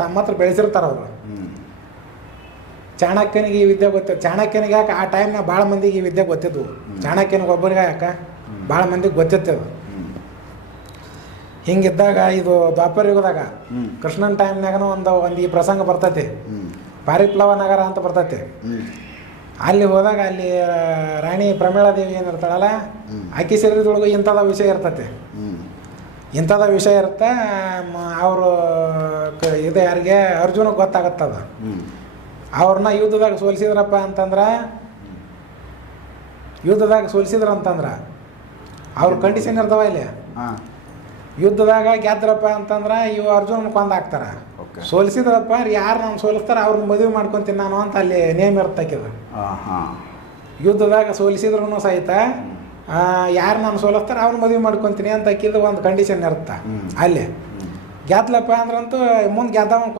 ತಮ್ಮ ಹತ್ರ ಬೆಳೆಸಿರ್ತಾರೆ ಅವರು. ಚಾಣಕ್ಯನಿಗೆ ಈ ವಿದ್ಯೆ ಗೊತ್ತಿತ್ತು. ಚಾಣಕ್ಯನಿಗೆ ಯಾಕೆ ಆ ಟೈಮ್ನಾಗ ಭಾಳ ಮಂದಿಗೆ ಈ ವಿದ್ಯೆ ಗೊತ್ತಿದ್ವು. ಚಾಣಕ್ಯನಿಗೆ ಒಬ್ಬರಿಗೆ ಯಾಕೆ ಭಾಳ ಮಂದಿಗೆ ಗೊತ್ತಿರ್ತದೆ. ಹಿಂಗಿದ್ದಾಗ ಇದು ದ್ವಾಪರ ಯುಗದಾಗ ಕೃಷ್ಣನ ಟೈಮ್ನಾಗ ಒಂದು ಈ ಪ್ರಸಂಗ ಬರ್ತೈತಿ. ಪಾರಿಪ್ಲವ ನಗರ ಅಂತ ಬರ್ತೈತಿ. ಅಲ್ಲಿ ಹೋದಾಗ ಅಲ್ಲಿ ರಾಣಿ ಪ್ರಮೀಳಾದೇವಿ ಏನಿರ್ತಾಳಲ್ಲ, ಆಕಿ ಶರೀರದೊಳಗೂ ಇಂಥದ ವಿಷಯ ಇರ್ತೈತಿ. ಇಂಥದ ವಿಷಯ ಇರುತ್ತೆ. ಅವರು ಇದು ಯಾರಿಗೆ ಅರ್ಜುನಗೆ ಗೊತ್ತಾಗತ್ತದ. ಅವ್ರನ್ನ ಯುದ್ಧದಾಗ ಸೋಲಿಸಿದ್ರಪ್ಪ ಅಂತಂದ್ರೆ, ಅವ್ರ ಕಂಡೀಷನ್ ಇರ್ತಾವ ಇಲ್ಲಿ. ಯುದ್ಧದಾಗ ಗೆದ್ರಪ್ಪ ಅಂತಂದ್ರೆ ಇವು ಅರ್ಜುನ ಕೊಂದು ಹಾಕ್ತಾರೆ. ಸೋಲಿಸಿದ್ರಪ್ಪ ಯಾರು ನಾನು ಸೋಲಿಸ್ತಾರೆ ಅವ್ರನ್ನ ಮದುವೆ ಮಾಡ್ಕೊತೀನಿ ನಾನು ಅಂತ ಅಲ್ಲಿ ನೇಮ್ ಇರ್ತಕ್ಕಿದು. ಯುದ್ಧದಾಗ ಸೋಲಿಸಿದ್ರು ಸಹಿತ ಯಾರು ನಾನು ಸೋಲಿಸ್ತಾರೆ ಅವ್ರನ್ನ ಮದುವೆ ಮಾಡ್ಕೊತೀನಿ ಅಂತ ಹಾಕಿದ್ದು ಒಂದು ಕಂಡೀಷನ್ ಇರುತ್ತೆ ಅಲ್ಲಿ. ಗೆದ್ಲಪ್ಪ ಅಂದ್ರಂತೂ ಮುಂದೆ ಗೆದ್ದವ